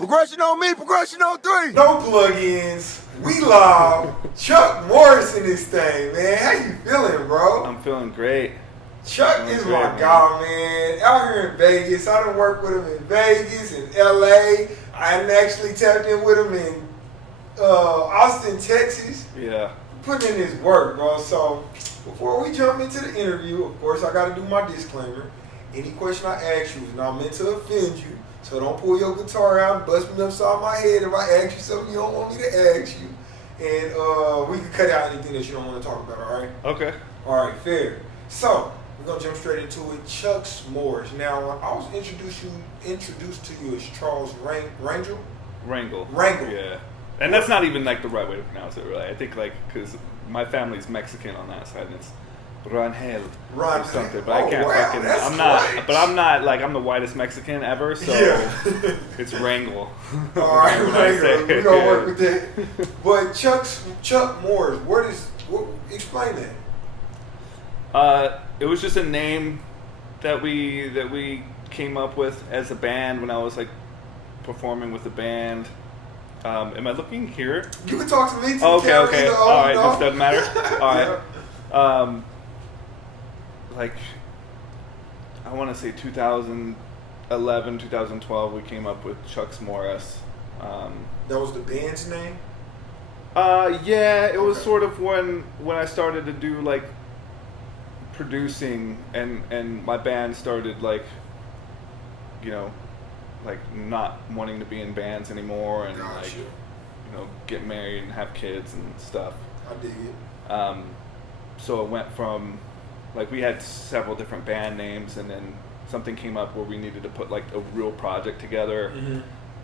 Progression on me, progression on three. No plugins. We live. Chuck Morris in this thing, man. How you feeling, bro? I'm feeling great. Chuck is my guy, man. Out here in Vegas. I done worked with him in Vegas, in LA. I done actually tapped in with him in Austin, Texas. Yeah. Putting in his work, bro. So before we jump into the interview, of course, I got to do my disclaimer. Any question I ask you is not meant to offend you. So don't pull your guitar out and bust me upside my head if I ask you something you don't want me to ask you. And we can cut out anything that you don't want to talk about, all right? Okay. All right, fair. So we're going to jump straight into it. Chuxx Morris. Now, I was introduced to you as Charles Rangel. Wrangle. Yeah. And that's not even like the right way to pronounce it, really. I think like, because my family's Mexican on that side, and it's Rangel or something, but I can't fucking. I'm not like I'm the whitest Mexican ever, so it's Wrangle. All right, Wrangle. We're gonna work with that. But Chuck Morris, explain that? It was just a name that we came up with as a band when I was like performing with the band. Am I looking here? You can talk to me too. Okay. All right, this doesn't matter. All right. Like, I want to say 2011, 2012, we came up with Chuxx Morris. That was the band's name? Yeah, it was sort of when I started to do, like, producing, and my band started, like, you know, like, not wanting to be in bands anymore, and, like, you know, get married and have kids and stuff. I dig it. So it went from, like, we had several different band names, and then something came up where we needed to put, like, a real project together,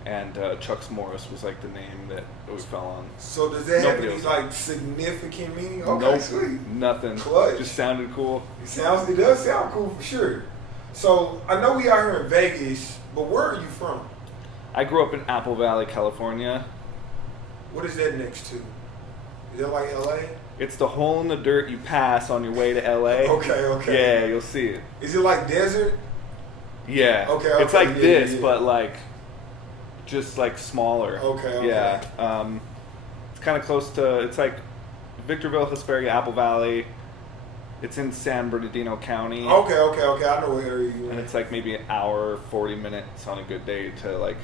and Chuxx Morris was, like, the name that we fell on. So does that have any, like, significant meaning? Okay, nope, sweet. Nothing. Clutch. Just sounded cool. It does sound cool for sure. So I know we are here in Vegas, but where are you from? I grew up in Apple Valley, California. What is that next to? Is that like LA? It's the hole in the dirt you pass on your way to LA. Okay. Yeah, you'll see it. Is it like desert? Yeah. Okay. It's like this, but like just like smaller. Okay. Yeah. It's kind of close to. It's like Victorville, Hesperia, Apple Valley. It's in San Bernardino County. Okay. I know what area you're in. And it's like maybe an hour, 40 minutes on a good day to like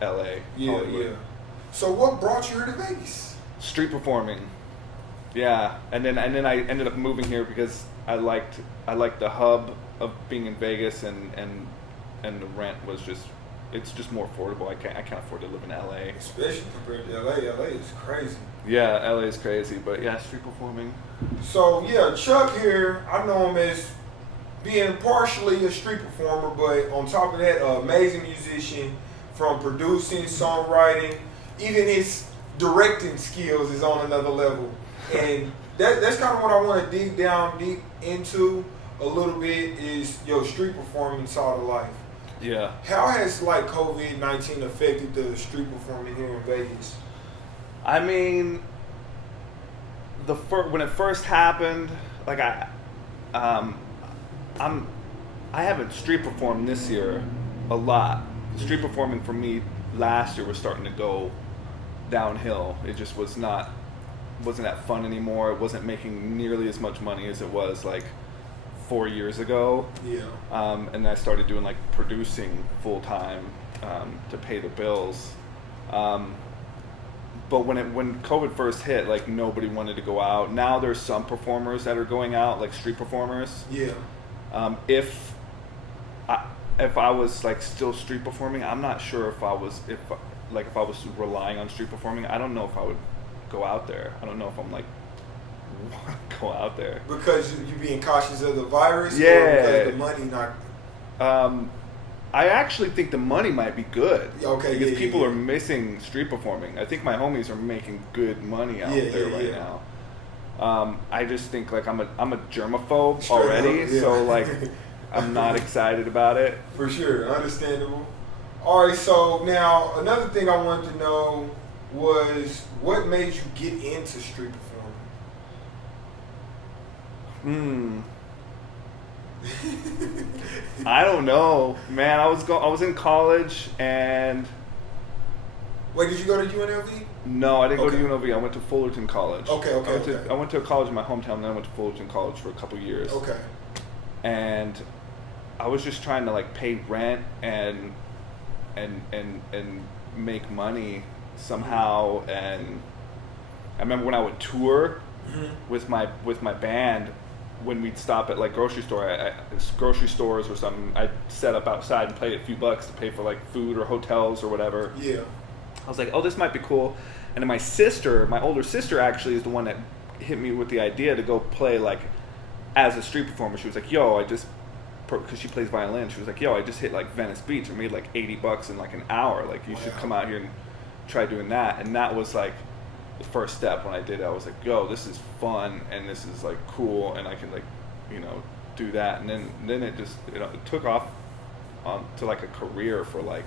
LA. Yeah. So what brought you here to Vegas? Street performing. Yeah, and then I ended up moving here because I liked the hub of being in Vegas, and the rent was it's just more affordable. I can't afford to live in LA, especially compared to LA. LA is crazy. Yeah, LA is crazy, but yeah, street performing. So yeah, Chuck here, I know him as being partially a street performer, but on top of that, an amazing musician. From producing, songwriting, even his directing skills is on another level. And that's kind of what I want to dig down deep into a little bit is your street performing side of life. Yeah. How has like COVID-19 affected the street performing here in Vegas? I mean, when it first happened, like I haven't street performed this year a lot. Street performing for me last year was starting to go downhill. It just wasn't that fun anymore. It wasn't making nearly as much money as it was like 4 years ago. Yeah. And I started doing like producing full time to pay the bills. But when COVID first hit, like nobody wanted to go out. Now there's some performers that are going out, like street performers. Yeah. If I was like still street performing, I'm not sure if I was relying on street performing, I don't know if I would go out there. I don't know if I'm like want to go out there because you being cautious of the virus. Yeah. Or because the money not. I actually think the money might be good. Okay. Because people are missing street performing. I think my homies are making good money out there right now. I just think like I'm a germaphobe already, so like I'm not excited about it. For sure, understandable. All right, so now another thing I wanted to know was what made you get into street performing? I don't know, man. I was in college, and Wait, did you go to UNLV? No, I didn't Okay. go to UNLV. I went to Fullerton College. Okay. I went to a college in my hometown, and then I went to Fullerton College for a couple years. Okay. And I was just trying to like pay rent and make money somehow. And I remember when I would tour with my band, when we'd stop at like grocery stores or something, I'd set up outside and play a few bucks to pay for like food or hotels or whatever. Yeah. I was like, oh, this might be cool. And then my older sister actually is the one that hit me with the idea to go play like as a street performer. She was like, yo, because she plays violin, she was like, yo, I just hit like Venice Beach and made like $80 in like an hour. Like, you should come out here and try doing that. And that was like the first step. When I did it, I was like, yo, this is fun and this is like cool and I can like, do that. And then it just, it took off to like a career for like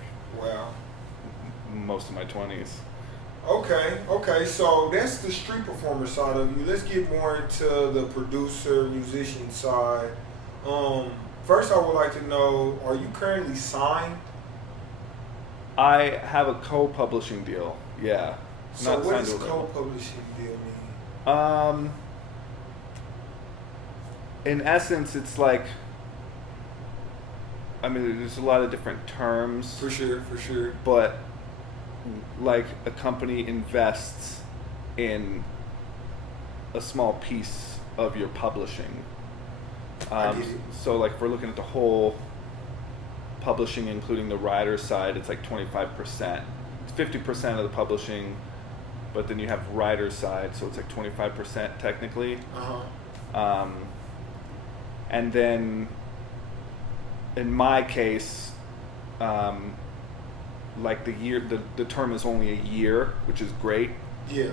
most of my 20s. Okay, so that's the street performer side of you. Let's get more into the producer, musician side. First, I would like to know, are you currently signed? I have a co-publishing deal, yeah. So what does signed to a label. co-publishing deal mean? In essence, it's like, I mean, there's a lot of different terms. For sure. But like a company invests in a small piece of your publishing. So like if we're looking at the whole publishing, including the writer side, it's like 25%. It's 50% of the publishing, but then you have writer side, so it's like 25% technically. And then in my case, like the term is only a year, which is great. Yeah.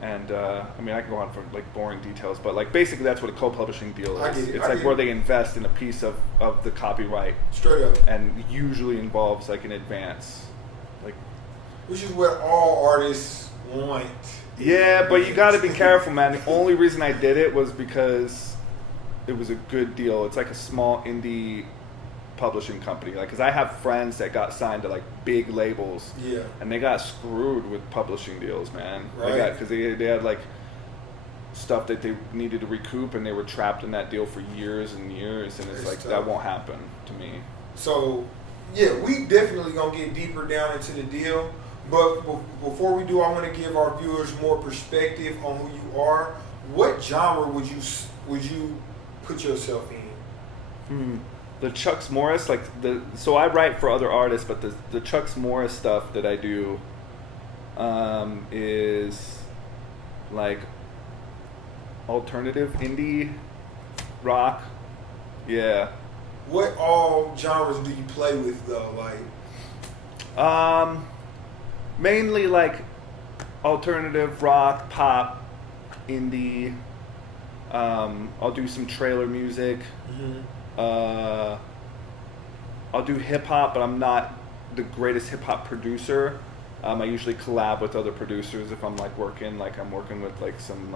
I mean, I can go on for like boring details, but like basically that's what a co-publishing deal is. I get it, It's like where they invest in a piece of the copyright. Straight up. And usually involves like an advance. Like, which is what all artists want. Yeah, but you got to be careful, man. The only reason I did it was because it was a good deal. It's like a small indie publishing company, like, because I have friends that got signed to like big labels, and they got screwed with publishing deals, man. Right. Because they had like stuff that they needed to recoup, and they were trapped in that deal for years and years, and it's like tough. That won't happen to me. So yeah, we definitely gonna get deeper down into the deal, but before we do, I want to give our viewers more perspective on who you are. What genre would you put yourself in? The Chuxx Morris, like so I write for other artists, but the Chuxx Morris stuff that I do is like alternative indie rock. Yeah. What all genres do you play with though? Like mainly like alternative rock, pop, indie. I'll do some trailer music. I'll do hip hop, but I'm not the greatest hip hop producer. I usually collab with other producers if I'm like working with like some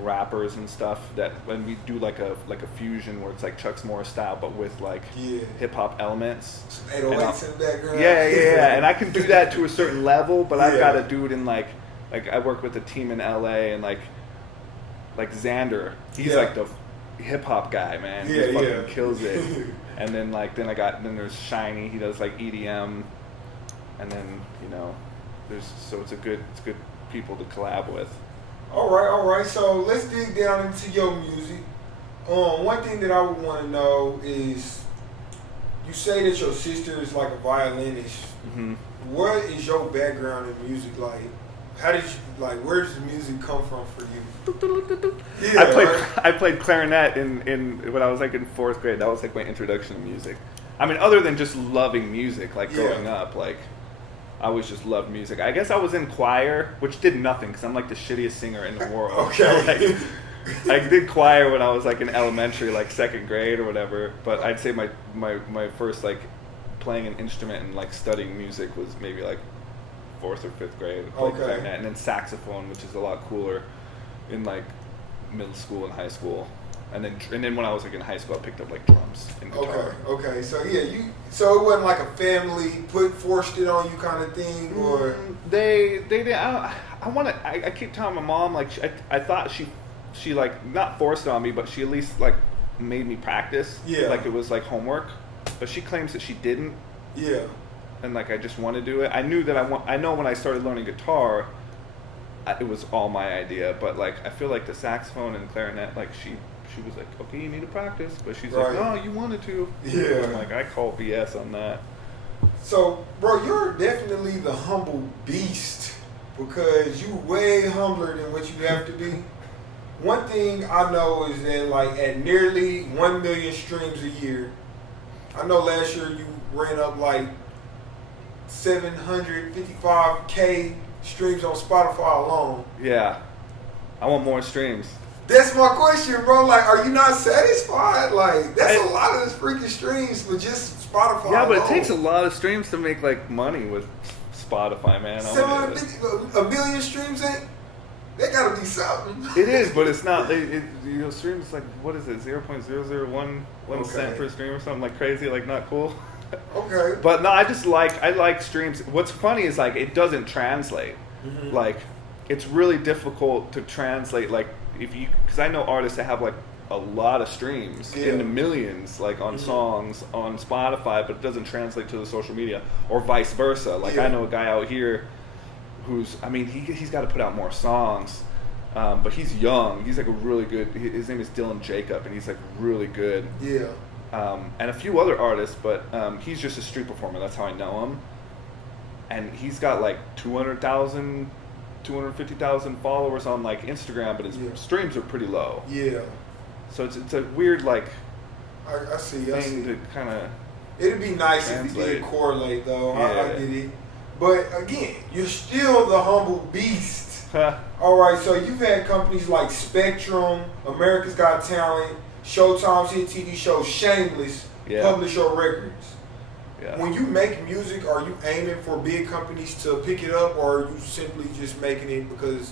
rappers and stuff, that when we do like a fusion where it's like Chuxx Morris style but with like hip hop elements. Some 808s in the background. Yeah. And I can do that to a certain level, but I've got a dude in like I work with a team in LA, and like Xander, he's like the hip hop guy, man. He fucking kills it. And then there's Shiny, he does like EDM, and then it's good people to collab with. All right. So let's dig down into your music. One thing that I would want to know is, you say that your sister is like a violinist. Mm-hmm. What is your background in music like? How did you where does the music come from for you? I played clarinet in when I was like in 4th grade. That was like my introduction to music. I mean, other than just loving music, like growing up, like I always just loved music. I guess I was in choir, which did nothing because I'm like the shittiest singer in the world. Okay. So, I did choir when I was like in elementary, like 2nd grade or whatever. But I'd say my first like playing an instrument and like studying music was maybe like 4th or 5th grade. Like clarinet, and then saxophone, which is a lot cooler, in like middle school and high school. And then when I was like in high school, I picked up like drums and guitar. Okay. So yeah, so it wasn't like a family forced it on you kind of thing, or They did. I keep telling my mom like I thought she like not forced it on me, but she at least like made me practice. Yeah. Like it was like homework, but she claims that she didn't. Yeah. And like I just want to do it. I knew that I know when I started learning guitar, it was all my idea. But like I feel like the saxophone and clarinet, like she was like, okay, you need to practice, but she's like, no, you wanted to. Yeah. I'm like, I call BS on that. So, bro, you're definitely the humble beast because you way humbler than what you have to be. One thing I know is that like at nearly 1 million streams a year, I know last year you ran up like 755K streams on Spotify alone. Yeah, I want more streams. That's my question, bro. Like, are you not satisfied? Like, that's a lot of this freaking streams for just Spotify. Yeah, but alone. it takes a lot of streams to make like money with Spotify, man. 750, a million streams ain't. That gotta be something. It is, but it's not. Streams like what is it? 0.001 cent per stream or something like crazy, like not cool. Okay. But no, I like streams. What's funny is like it doesn't translate. Mm-hmm. Like it's really difficult to translate. Like because I know artists that have like a lot of streams in the millions, like on songs on Spotify, but it doesn't translate to the social media, or vice versa. Like I know a guy out here who's, I mean, he's got to put out more songs, but he's young. He's like a really good. His name is Dylan Jacob, and he's like really good. Yeah. And a few other artists, but he's just a street performer. That's how I know him. And he's got like 200,000, 250,000 followers on like Instagram, but his streams are pretty low. Yeah. So it's a weird like I see. thing to kind of. It'd be nice translate. if you did correlate, though. Yeah. I get it. But again, you're still the humble beast. All right, so you've had companies like Spectrum, America's Got Talent, Showtime's hit TV show Shameless publish your records. Yeah. When you make music, are you aiming for big companies to pick it up, or are you simply just making it because,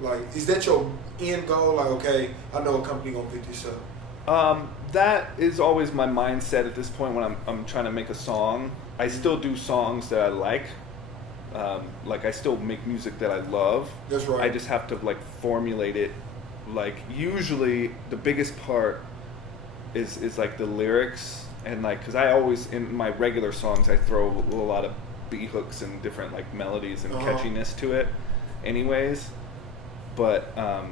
like, is that your end goal? Like, okay, I know a company gonna pick this up. That is always my mindset at this point when I'm trying to make a song. I still do songs that I like. Like I still make music that I love. That's right. I just have to like formulate it. Like usually the biggest part is like the lyrics, and like because I always in my regular songs I throw a lot of beat hooks and different like melodies and catchiness to it, anyways. But I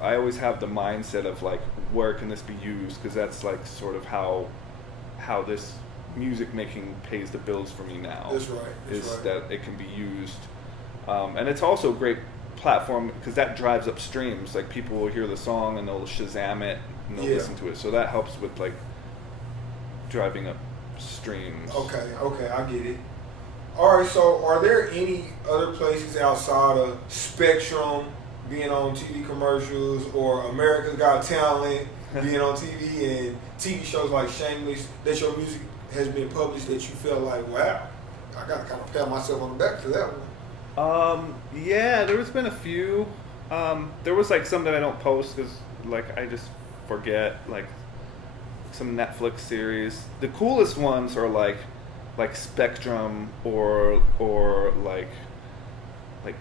always have the mindset of like where can this be used, because that's like sort of how this music making pays the bills for me now. That's right. That it can be used, and it's also a great platform because that drives up streams. Like people will hear the song and they'll Shazam it and they'll listen to it. So that helps with like driving up streams. Okay, I get it. All right, so are there any other places outside of Spectrum being on TV commercials or America's Got Talent being on TV and TV shows like Shameless that your music has been published that you feel like, wow, I gotta kind of pat myself on the back for that one? Yeah, there's been a few. There was like some that I don't post because like I just forget, like some Netflix series. The coolest ones are like Spectrum or like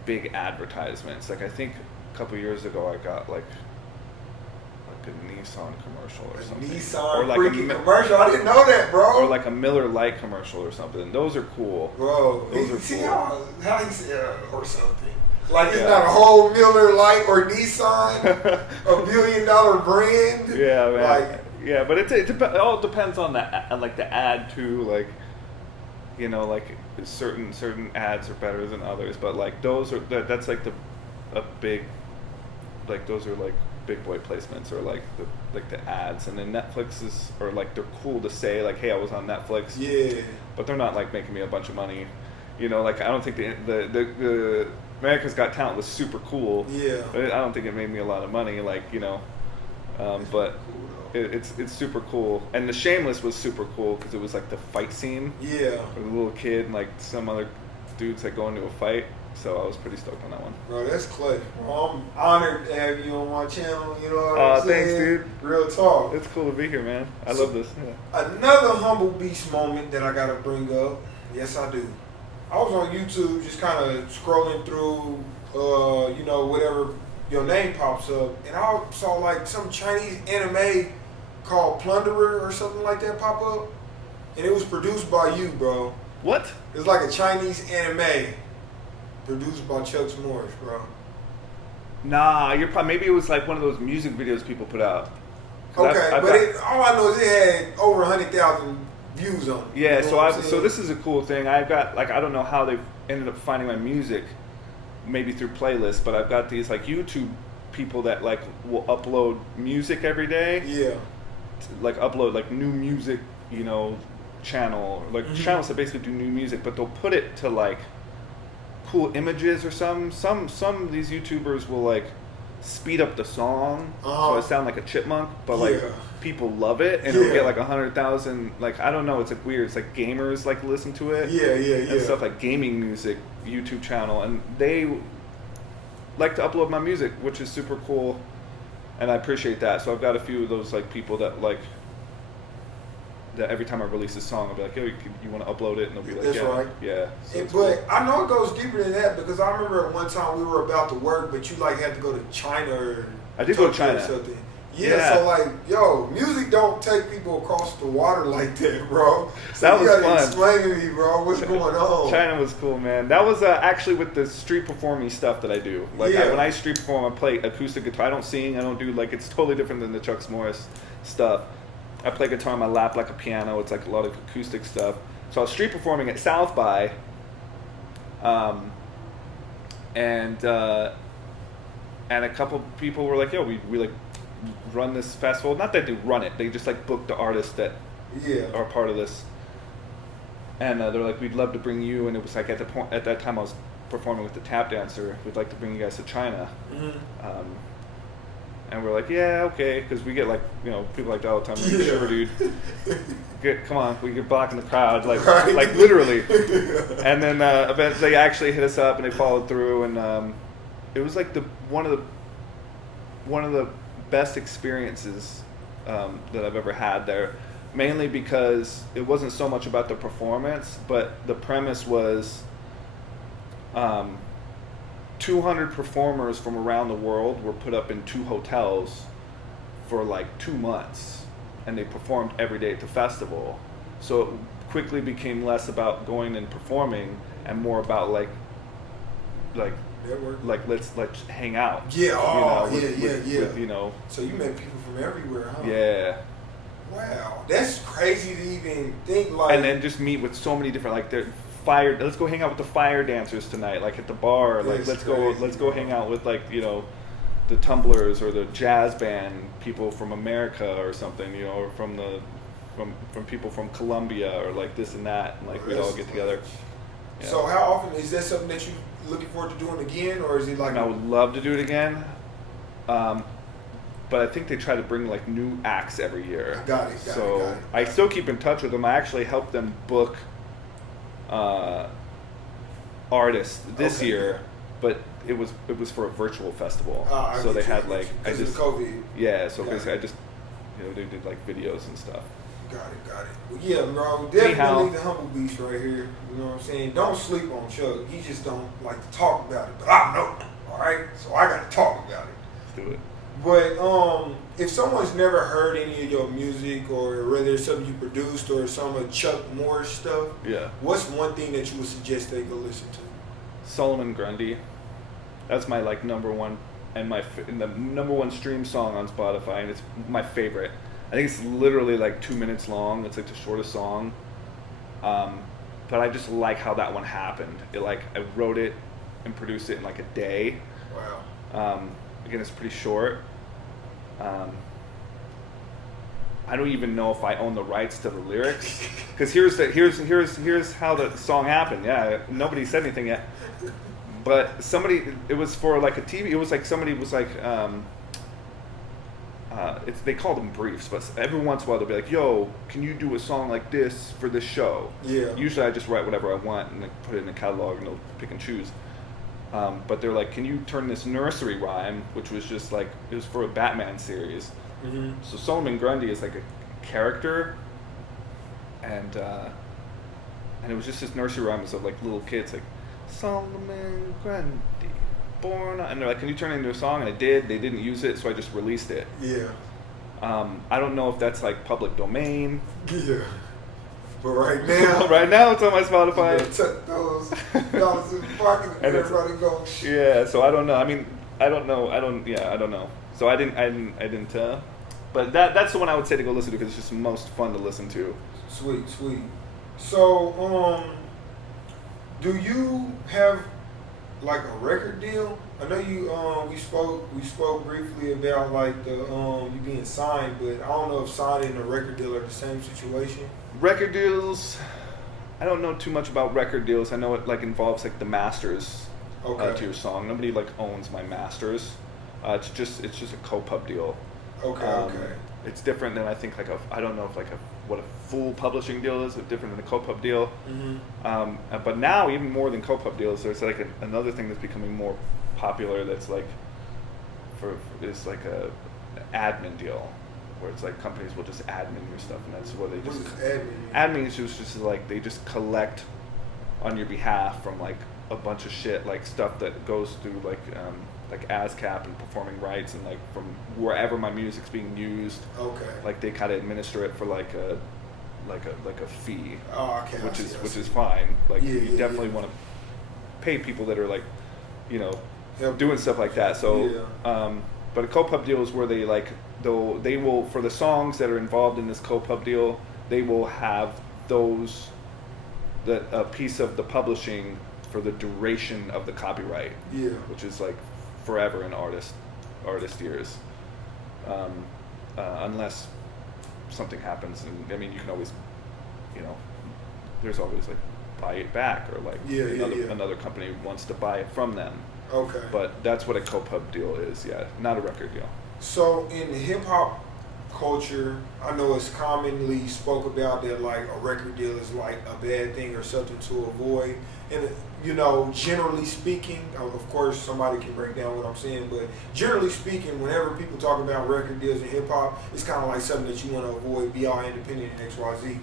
big advertisements. Like I think a couple years ago I got like a Nissan commercial or something. Nissan or like freaking commercial. I didn't know that, bro. Or like a Miller Lite commercial or something. Those are cool. Bro, those are see cool. how he said or something. Like it's not a whole Miller Lite or Nissan, $1 billion brand. Yeah, man. Like, yeah, but it all depends on the ad too. Like, like certain ads are better than others. But like those are that's like a big, like those are like big boy placements or like the ads. And then Netflix or like they're cool to say like, hey, I was on Netflix. Yeah. But they're not like making me a bunch of money. Like I don't think the America's Got Talent was super cool. Yeah. But I don't think it made me a lot of money. Like but it's super cool. And the Shameless was super cool because it was like the fight scene. Yeah. With a little kid and like some other dudes that go into a fight. So I was pretty stoked on that one. Bro, that's clutch. Bro, I'm honored to have you on my channel. You know what I'm saying? Thanks, dude. Real talk. It's cool to be here, man. I love this. Yeah. Another humble beast moment that I gotta bring up. Yes, I do. I was on YouTube just kind of scrolling through, you know, whatever your name pops up, and I saw like some Chinese anime called Plunderer or something like that pop up, and it was produced by you, bro. What? It's like a Chinese anime produced by Chuxx Morris, bro. Nah, you're probably, maybe it was like one of those music videos people put out. Okay, but all I know is it had over 100,000 views on it. Yeah, you know so this is a cool thing. I've got, like, I don't know how they've ended up finding my music, maybe through playlists, but I've got these like YouTube people that like will upload music every day. Yeah. Like upload like new music, you know, channel, like channels that basically do new music, but they'll put it to like cool images or some of these YouTubers will like speed up the song so it sound like a chipmunk, but like people love it and it'll get like 100,000. Like I don't know, it's like weird. It's like gamers like listen to it. Yeah. And stuff like gaming music YouTube channel, and they like to upload my music, which is super cool, and I appreciate that. So I've got a few of those like people that like that every time I release a song, I'll be like, yo, you want to upload it? And they'll be like, That's yeah, right. Yeah. So But cool. I know it goes deeper than that because I remember at one time we were about to work, but you like had to go to China or I did go to Tokyo China. or something. Yeah, so like, yo, music don't take people across the water like that, bro. So That you was gotta fun. explain to me, bro, what's going on. China was cool, man. That was actually with the street performing stuff that I do. Like when I street perform, I play acoustic guitar. I don't sing. I don't do like, it's totally different than the Chuxx Morris stuff. I play guitar on my lap like a piano. It's like a lot of acoustic stuff. So I was street performing at South by, and a couple people were like, "Yo, we like run this festival." Not that they run it; they just like book the artists that are part of this. And they're like, "We'd love to bring you." And it was like at that time I was performing with the tap dancer. We'd like to bring you guys to China. And we're like, yeah, okay, because we get like, you know, people like that all the time. Like, sure, dude. Come on, we get blocking the crowd, like, like literally. And then eventually, they actually hit us up and they followed through, and it was like one of the best experiences that I've ever had there. Mainly because it wasn't so much about the performance, but the premise was 200 performers from around the world were put up in 2 hotels for like 2 months, and they performed every day at the festival. So it quickly became less about going and performing and more about like let's hang out. Yeah, with, you know. So you met people from everywhere, huh? Yeah. Wow, that's crazy to even think like. And then just meet with so many different like they're let's go hang out with the fire dancers tonight, like at the bar. Like let's go hang out with like, you know, the tumblers or the jazz band people from America or something, you know, or from people from Colombia or like this and that, and like we'd all get together. Yeah. So how often is that something that you looking forward to doing again, or is it like? I would love to do it again, but I think they try to bring like new acts every year. Got it. I still keep in touch with them. I actually helped them book artists this year, but it was for a virtual festival. So they had like of COVID. Yeah, so basically I just, you know, they did like videos and stuff. Got it. Well, yeah, bro, definitely the humble beast right here. You know what I'm saying? Don't sleep on Chuck. He just don't like to talk about it, but I know. All right, so I got to talk about it. Let's do it. But if someone's never heard any of your music, or whether it's something you produced or some of Chuck Morris stuff, what's one thing that you would suggest they go listen to? Solomon Grundy. That's my like number one and the number one stream song on Spotify, and it's my favorite. I think it's literally like 2 minutes long. It's like the shortest song. But I just like how that one happened. I wrote it and produced it in like a day. Wow. Again, it's pretty short. I don't even know if I own the rights to the lyrics, because here's how the song happened. Yeah, nobody said anything yet, but it was for like a TV. It was like somebody was like, they call them briefs, but every once in a while they'll be like, "Yo, can you do a song like this for this show?" Yeah. Usually I just write whatever I want and like put it in a catalog and they'll pick and choose. But they're like, can you turn this nursery rhyme, which was just like, it was for a Batman series. Mm-hmm. So Solomon Grundy is like a character, and it was just this nursery rhymes of like little kids, like Solomon Grundy, born, and they're like, can you turn it into a song? And I did. They didn't use it, so I just released it. Yeah. I don't know if that's like public domain. Yeah. But right now, right now it's on my Spotify. Tuck those dollars in your pocket and everybody go. Yeah, so I don't know. I mean, I don't know. I don't know. So I didn't. But that's the one I would say to go listen to because it's just most fun to listen to. Sweet. So, do you have like a record deal? I know you. We spoke briefly about like the you being signed, but I don't know if signing and a record deal are the same situation. Record deals, I don't know too much about record deals. I know it like involves like the masters to your song. Nobody like owns my masters. It's just a co-pub deal. Okay. It's different than I think like I don't know if like what a full publishing deal is. It's different than a co-pub deal. Mm-hmm. But now even more than co-pub deals, there's like another thing that's becoming more popular. That's like is like a admin deal. Where it's like companies will just admin your stuff, and that's what they just. What is admin? Admin is just like they just collect on your behalf from like a bunch of shit, like stuff that goes through like ASCAP and performing rights, and like from wherever my music's being used. Okay. Like they kind of administer it for like a fee. Oh, okay. Which is fine. Like you definitely want to pay people that are like, doing stuff like that. So, but a co-pub deal is where they like. Though they will, for the songs that are involved in this co-pub deal, they will have a piece of the publishing for the duration of the copyright. Yeah. Which is like forever in artist years, unless something happens. And I mean, you can always, there's always like buy it back or like another company wants to buy it from them. Okay. But that's what a co-pub deal is. Yeah, not a record deal. So in hip hop culture, I know it's commonly spoke about that like a record deal is like a bad thing or something to avoid. And generally speaking, of course somebody can break down what I'm saying, but generally speaking, whenever people talk about record deals in hip hop, it's kind of like something that you want to avoid, be all independent and XYZ.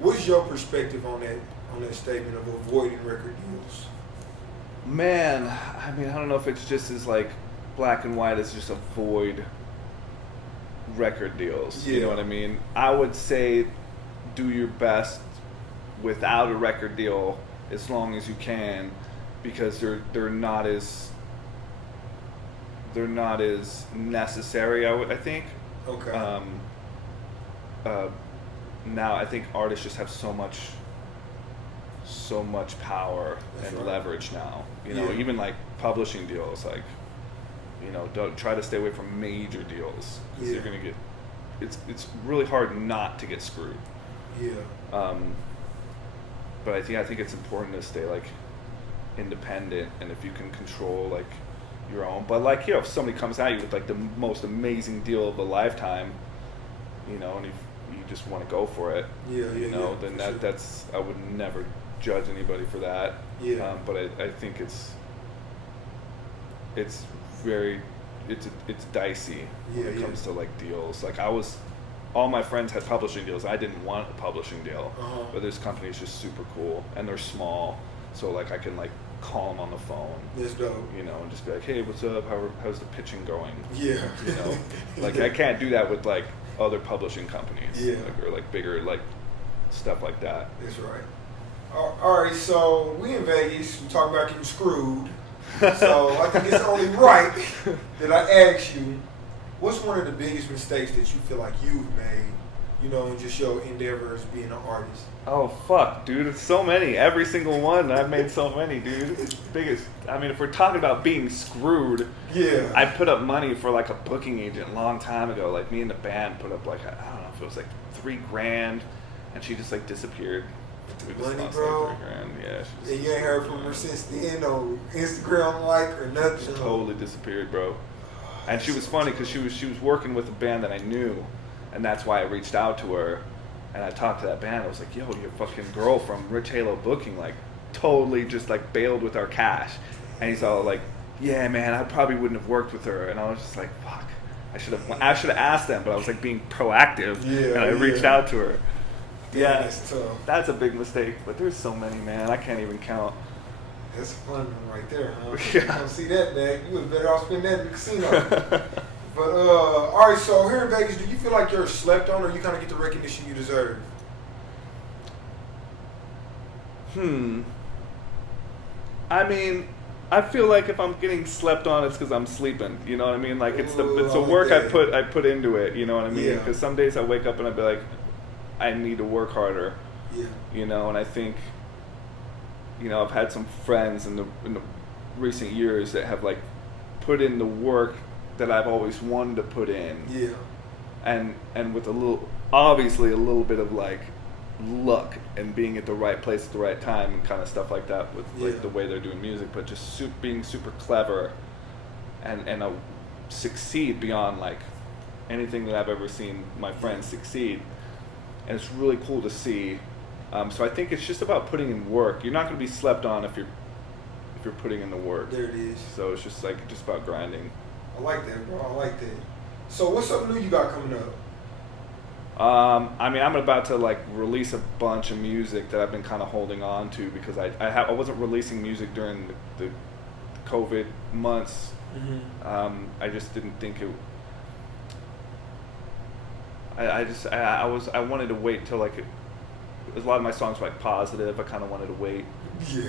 What's your perspective on that statement of avoiding record deals? Man, I mean, I don't know if it's just as like black and white as just avoid record deals. Yeah. You know what I mean? I would say do your best without a record deal as long as you can, because they're not as necessary. I think. Okay. Now I think artists just have so much power and leverage now. Even like publishing deals, like. Don't try to stay away from major deals because you're gonna get. It's really hard not to get screwed. Yeah. But I think it's important to stay like independent, and if you can control like your own. But like if somebody comes at you with like the most amazing deal of a lifetime, and if you just want to go for it, then that's I would never judge anybody for that. Yeah. But I think it's dicey when it comes to like deals. Like all my friends had publishing deals. I didn't want a publishing deal, but this company is just super cool and they're small, so like I can like call them on the phone. That's dope. And just be like, hey, what's up? How's the pitching going? Yeah. Like I can't do that with like other publishing companies. Yeah. Or like bigger like stuff like that. That's right. All right. So we in Vegas. We talk about getting screwed. So I think it's only right that I ask you, what's one of the biggest mistakes that you feel like you've made, in just your endeavor as being an artist? Oh, fuck, dude. It's so many. Every single one. I've made so many, dude. It's biggest. I mean, if we're talking about being screwed, I put up money for like a booking agent a long time ago. Like me and the band put up like, I don't know if it was like $3,000, and she just like disappeared. Money, bro. Like $3,000. Yeah. And you ain't heard from her since then on Instagram, or nothing. She totally disappeared, bro. And she was funny because she was working with a band that I knew, and that's why I reached out to her, and I talked to that band. I was like, "Yo, your fucking girl from Rich Halo Booking, like, totally just like bailed with our cash." and he's all like, "Yeah, man, I probably wouldn't have worked with her." And I was just like, "Fuck, I should have asked them," but I was like being proactive, and I reached out to her. Yeah, that's tough. That's a big mistake, but there's so many, man. I can't even count. That's a fun one right there, huh? Yeah. You don't see that back. You was better off spending that in the casino. But all right, so here in Vegas, do you feel like you're slept on, or you kind of get the recognition you deserve? I mean, I feel like if I'm getting slept on, it's because I'm sleeping. You know what I mean? Like it's the work I put into it. You know what I mean? Because some days I wake up and I be like, I need to work harder. Yeah. You know, and I think, you know, I've had some friends in the recent years that have like put in the work that I've always wanted to put in. Yeah. And with obviously a little bit of like luck and being at the right place at the right time and kind of stuff like that with like the way they're doing music, but just being super clever and succeed beyond like anything that I've ever seen my friends succeed. And it's really cool to see. So I think it's just about putting in work. You're not going to be slept on if you're putting in the work. There it is. So it's just about grinding. I like that, bro. I like that. So what's something new you got coming up? I mean, I'm about to like release a bunch of music that I've been kind of holding on to because I wasn't releasing music during the COVID months. Mm-hmm. I just didn't think it. I wanted to wait till like a lot of my songs were like positive. I kind of wanted to wait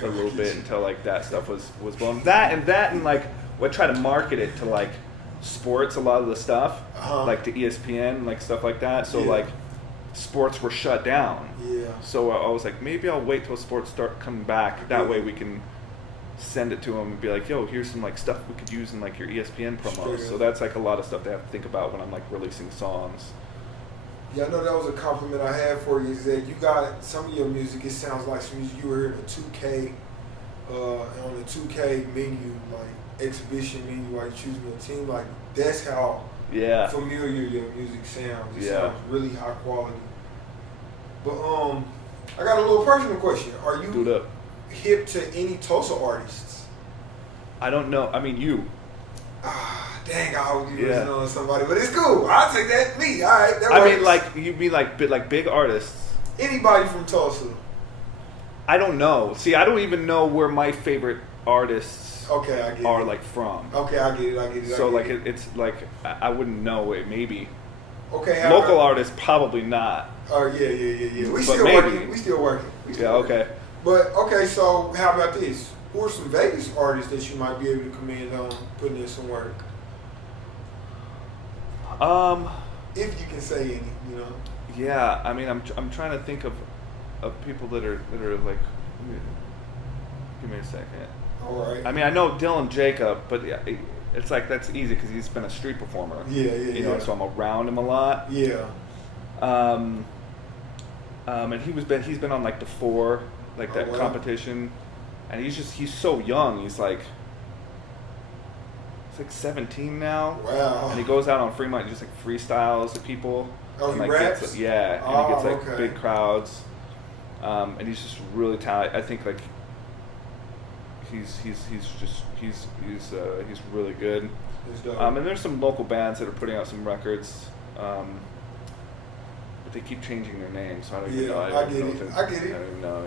a little bit until like that stuff was blowing. That and like I try to market it to like sports, a lot of the stuff like to ESPN, like stuff like that. So like sports were shut down. Yeah. So I was like, maybe I'll wait till sports start coming back. That way we can send it to them and be like, yo, here's some like stuff we could use in like your ESPN promos. So that's like a lot of stuff they have to think about when I'm like releasing songs. Yeah, I know that was a compliment I had for you, is that you got some of your music, it sounds like some music you were in a 2K, on the 2K menu, like exhibition menu while you're choosing your team, like that's how familiar your music sounds. It sounds really high quality. But I got a little personal question. Are you hip to any Tulsa artists? I don't know. I mean, you. Dang, I hope you was knowing somebody, but it's cool. I'll take that. Me, all right. That I mean, like you mean like big artists. Anybody from Tulsa? I don't know. See, I don't even know where my favorite artists are like from. Okay, I get it. So like it's like I wouldn't know it. Maybe. Okay. Local artists, probably not. Oh yeah. We still working. Okay. But okay, so how about this? Who are some Vegas artists that you might be able to commend on putting in some work? If you can say any, you know. Yeah, I mean, I'm trying to think of people that are like. Give me a second. All right. I mean, I know Dylan Jacob, but it's like that's easy because he's been a street performer. You know, so I'm around him a lot. Yeah. And he's been on like the 4, like that competition, and he's so young. He's like 17 now. Wow. And he goes out on Fremont and just like freestyles to people. Oh, and he like raps? and he gets like big crowds. And he's just really talented. I think like he's really good. And there's some local bands that are putting out some records. But they keep changing their names, so I don't even know. I get it.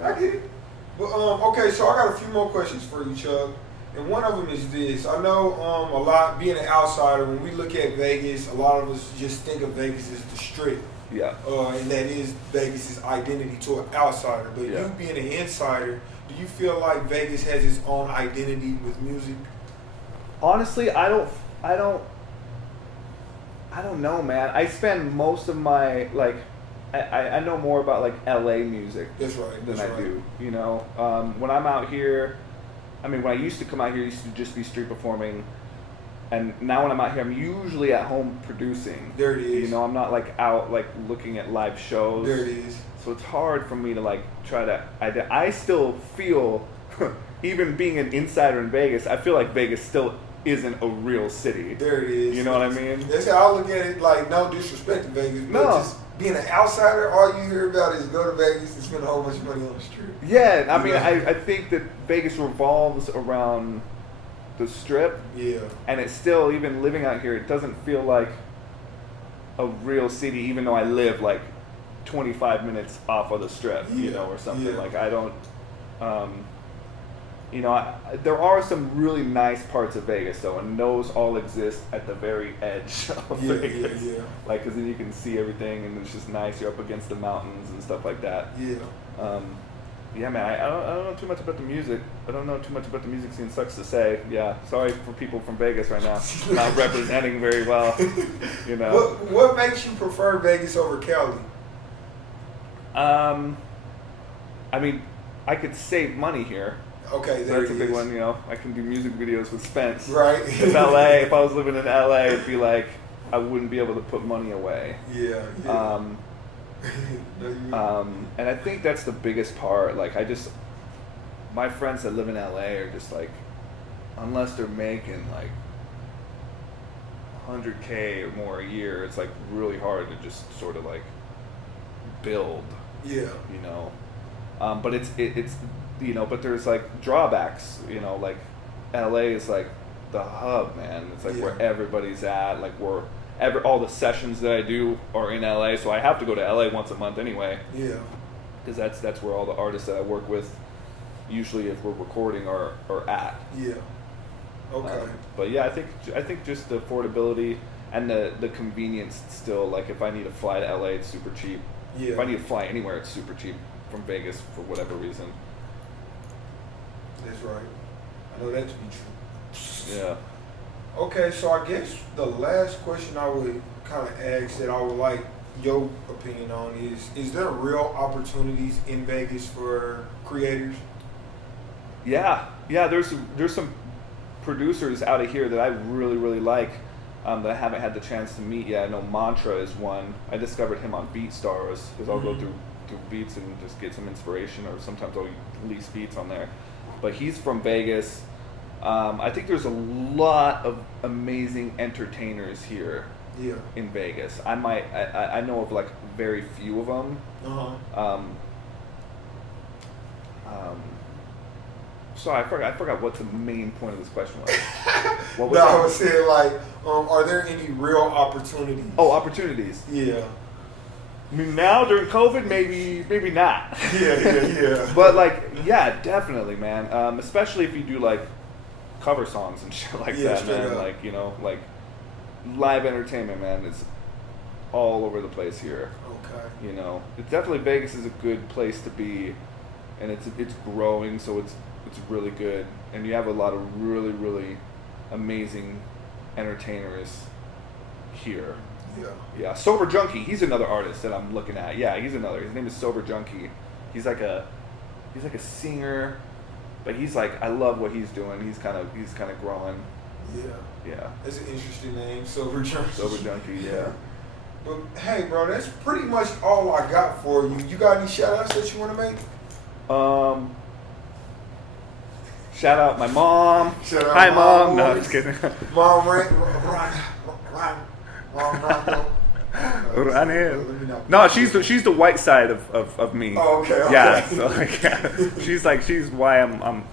I get it. Well, okay, so I got a few more questions for you, Chuck. And one of them is this. I know a lot, being an outsider, when we look at Vegas, a lot of us just think of Vegas as the Strip. Yeah. And that is Vegas' identity to an outsider. But you being an insider, do you feel like Vegas has its own identity with music? Honestly, I don't know, man. I spend most of my like I know more about like LA music than I do. You know, when I'm out here, I mean, when I used to come out here, I used to just be street performing, and now when I'm out here, I'm usually at home producing. There it is. You know, I'm not like out like looking at live shows. There it is. So it's hard for me to like try to. I still feel, even being an insider in Vegas, I feel like Vegas still isn't a real city. There it is. You know what I mean? That's how I look at it. Like, no disrespect to Vegas, but just being an outsider, all you hear about is go to Vegas and spend a whole bunch of money on the street. Yeah, I mean, I think that Vegas revolves around the Strip. Yeah. And it's still, even living out here, it doesn't feel like a real city, even though I live like 25 minutes off of the Strip, you know, or something. Yeah. Like I don't, you know, there are some really nice parts of Vegas though, and those all exist at the very edge of Vegas. Yeah. Like, cause then you can see everything, and it's just nice. You're up against the mountains and stuff like that. Yeah. Yeah, man. I don't know too much about the music. I don't know too much about the music scene. Sucks to say. Yeah. Sorry for people from Vegas right now. Not representing very well. You know. What makes you prefer Vegas over Cali? I mean, I could save money here. Okay, there That's a big is. one, you know. I can do music videos with Spence. Right. If LA, if I was living in LA, it'd be like I wouldn't be able to put money away. Yeah. And I think that's the biggest part. Like, my friends that live in LA are just like, unless they're making like 100K or more a year, it's like really hard to just sort of like build. Yeah. You know, but it's you know, but there's like drawbacks. You know, like LA is like the hub, man. It's like where everybody's at. Like all the sessions that I do are in LA, so I have to go to LA once a month anyway. Yeah. Because that's where all the artists that I work with, usually if we're recording, are at. Yeah. Okay. But yeah, I think just the affordability and the convenience still. Like if I need to fly to LA, it's super cheap. Yeah. If I need to fly anywhere, it's super cheap from Vegas for whatever reason. That's right. I know that to be true. Yeah. Okay, so I guess the last question I would kind of ask that I would like your opinion on is there real opportunities in Vegas for creators? Yeah. There's some producers out of here that I really like that I haven't had the chance to meet yet. I know Mantra is one. I discovered him on BeatStars because I'll go through beats and just get some inspiration, or sometimes I'll release beats on there. But he's from Vegas. I think there's a lot of amazing entertainers here in Vegas. I know of like very few of them. Sorry, I forgot what the main point of this question was. What was I was saying like, are there any real opportunities? Oh, opportunities. Yeah. I mean, now during COVID, maybe not. Yeah. But like, yeah, definitely, man. Especially if you do like cover songs and shit like that, man. Up. Like, you know, like live entertainment, man. It's all over the place here. Okay. You know, it's definitely Vegas is a good place to be, and it's growing, so it's really good, and you have a lot of really amazing entertainers here. Yeah. Sober Junkie, he's another artist that I'm looking at. Yeah, he's another. His name is Sober Junkie. He's like a singer, but he's like, I love what he's doing. He's kind of growing. Yeah. That's an interesting name, Sober Junkie. Sober Junkie, yeah. But hey, bro, that's pretty much all I got for you. You got any shout outs that you want to make? Shout out my mom. Shout out Hi, my Mom. No, boys. just kidding. Mom, No, she's the white side of me. Oh, okay. Yeah, so like, she's why I'm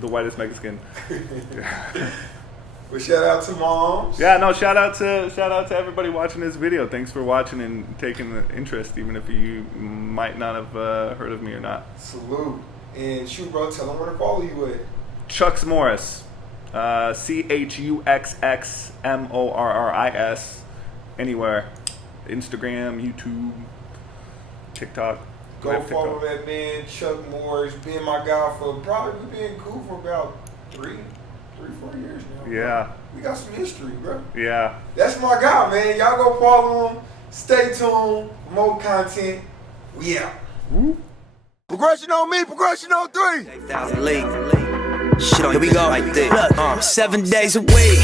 the whitest Mexican. Well, shout out to moms. Yeah, no, shout out to everybody watching this video. Thanks for watching and taking the interest, even if you might not have heard of me or not. Salute. And shoot, bro, tell them where to follow you at. Chuxx Morris, ChuxxMorris, anywhere, Instagram, YouTube, TikTok. Go follow that man, Chuck Morris. Being my guy for probably been cool for about 4 years now. Yeah. We got some history, bro. Yeah. That's my guy, man. Y'all go follow him. Stay tuned. More content. We out. Woo. Progression on me, progression on 3. Shit on, here we go. Like this. Look, 7 days a week.